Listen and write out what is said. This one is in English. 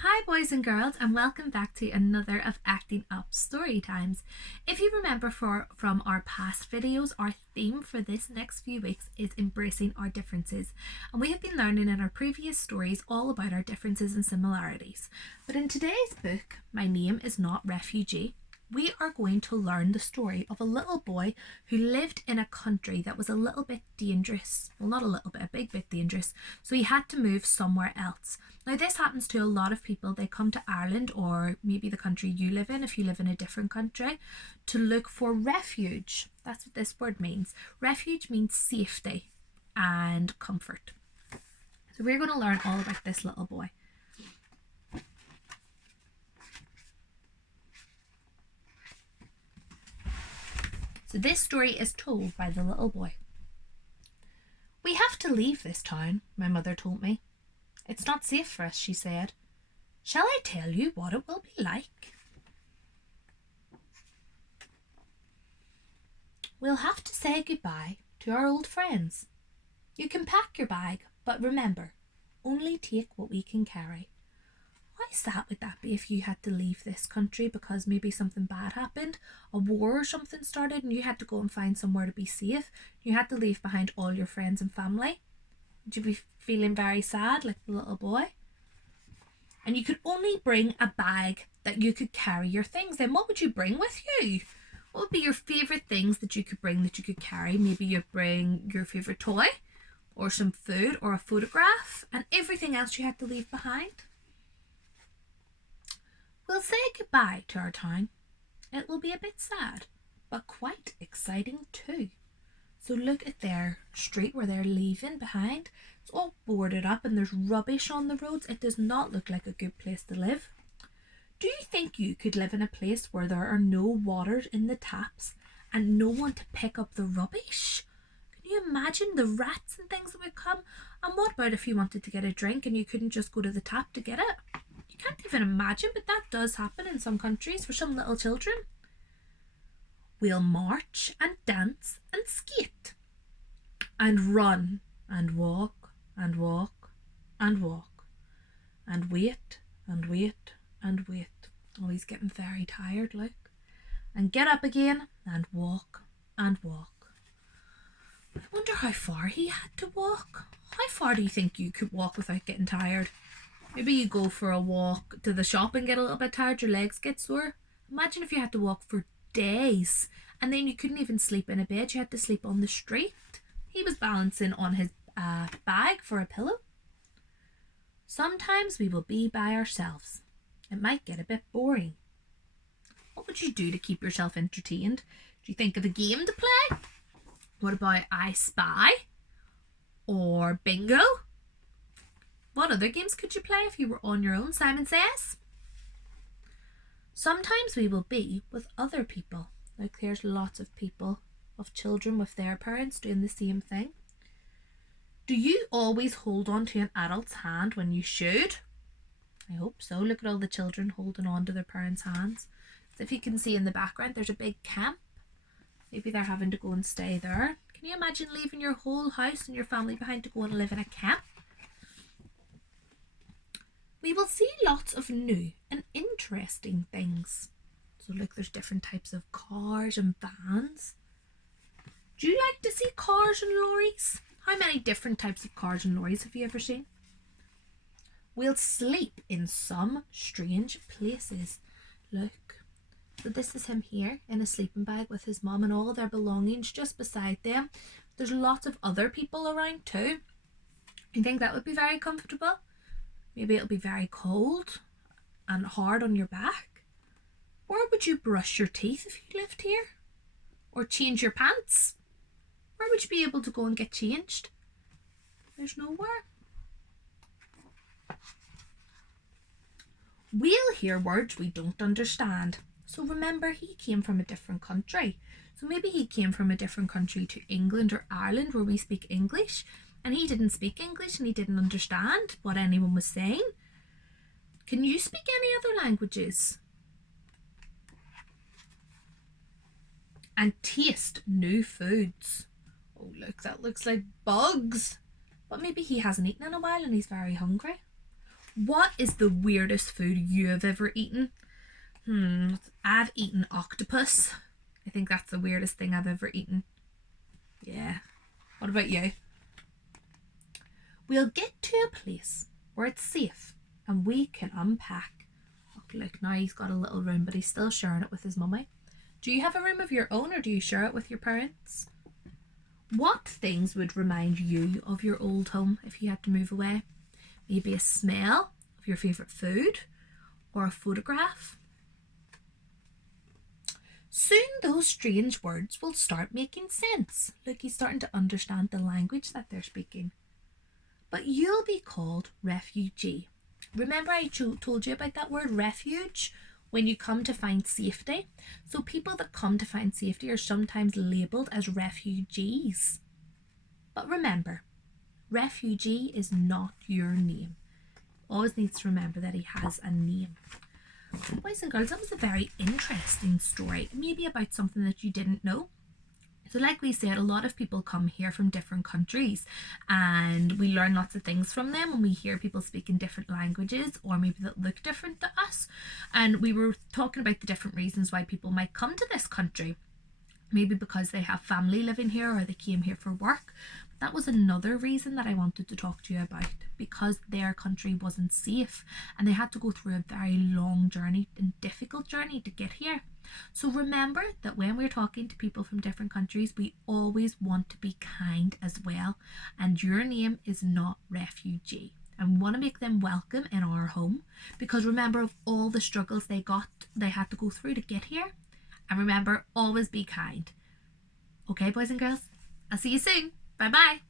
Hi boys and girls, and welcome back to another of Acting Up Story Times. If you remember from our past videos, our theme for this next few weeks is embracing our differences, and we have been learning in our previous stories all about our differences and similarities. But in today's book, My Name Is Not Refugee, we are going to learn the story of a little boy who lived in a country that was a little bit dangerous. Well, not a little bit, a big bit dangerous. So he had to move somewhere else. Now, this happens to a lot of people. They come to Ireland, or maybe the country you live in, if you live in a different country, to look for refuge. That's what this word means. Refuge means safety and comfort. So we're going to learn all about this little boy. So this story is told by the little boy. "We have to leave this town," my mother told me. "It's not safe for us," she said. "Shall I tell you what it will be like?" "We'll have to say goodbye to our old friends. You can pack your bag, but remember, only take what we can carry." How sad would that be if you had to leave this country because maybe something bad happened, a war or something started, and you had to go and find somewhere to be safe? You had to leave behind all your friends and family. Would you be feeling very sad like the little boy? And you could only bring a bag that you could carry your things in. What would you bring with you? What would be your favourite things that you could bring, that you could carry? Maybe you'd bring your favourite toy or some food or a photograph, and everything else you had to leave behind. We'll say goodbye to our town. It will be a bit sad, but quite exciting too. So look at their street where they're leaving behind. It's all boarded up and there's rubbish on the roads. It does not look like a good place to live. Do you think you could live in a place where there are no water in the taps and no one to pick up the rubbish? Can you imagine the rats and things that would come? And what about if you wanted to get a drink and you couldn't just go to the tap to get it? You can't even imagine, but that does happen in some countries for some little children. We'll march and dance and skate and run and walk and walk and walk and wait and wait and wait. Oh, he's getting very tired, look. And get up again and walk and walk. I wonder how far he had to walk. How far do you think you could walk without getting tired? Maybe you go for a walk to the shop and get a little bit tired, your legs get sore. Imagine if you had to walk for days and then you couldn't even sleep in a bed, you had to sleep on the street. He was balancing on his bag for a pillow. Sometimes we will be by ourselves. It might get a bit boring. What would you do to keep yourself entertained? Do you think of a game to play? What about I Spy or Bingo? What other games could you play if you were on your own? Simon Says. Sometimes we will be with other people. Like there's lots of people, of children with their parents doing the same thing. Do you always hold on to an adult's hand when you should? I hope so. Look at all the children holding on to their parents' hands. So if you can see in the background, there's a big camp. Maybe they're having to go and stay there. Can you imagine leaving your whole house and your family behind to go and live in a camp? We will see lots of new and interesting things. So look, there's different types of cars and vans. Do you like to see cars and lorries? How many different types of cars and lorries have you ever seen? We'll sleep in some strange places. Look, so this is him here in a sleeping bag with his mum and all their belongings just beside them. There's lots of other people around too. You think that would be very comfortable? Maybe it'll be very cold and hard on your back. Where would you brush your teeth if you lived here? Or change your pants? Where would you be able to go and get changed? There's nowhere. We'll hear words we don't understand. So remember, he came from a different country. So maybe he came from a different country to England or Ireland where we speak English. And he didn't speak English and he didn't understand what anyone was saying. Can you speak any other languages? And taste new foods. Oh look, that looks like bugs. But maybe he hasn't eaten in a while and he's very hungry. What is the weirdest food you have ever eaten? I've eaten octopus. I think that's the weirdest thing I've ever eaten. Yeah. What about you? We'll get to a place where it's safe and we can unpack. Oh, look, now he's got a little room, but he's still sharing it with his mummy. Do you have a room of your own, or do you share it with your parents? What things would remind you of your old home if you had to move away? Maybe a smell of your favourite food, or a photograph. Soon those strange words will start making sense. Look, he's starting to understand the language that they're speaking. But you'll be called refugee. Remember I told you about that word refuge? When you come to find safety. So people that come to find safety are sometimes labelled as refugees. But remember, refugee is not your name. Always needs to remember that he has a name. Boys and girls, that was a very interesting story. Maybe about something that you didn't know. So like we said, a lot of people come here from different countries and we learn lots of things from them when we hear people speaking different languages or maybe that look different to us. And we were talking about the different reasons why people might come to this country. Maybe because they have family living here or they came here for work. But that was another reason that I wanted to talk to you about, because their country wasn't safe and they had to go through a very long journey and difficult journey to get here. So remember that when we're talking to people from different countries, we always want to be kind as well. And your name is not refugee. And we want to make them welcome in our home, because remember of all the struggles they had to go through to get here. And remember, always be kind. Okay, boys and girls, I'll see you soon. Bye bye.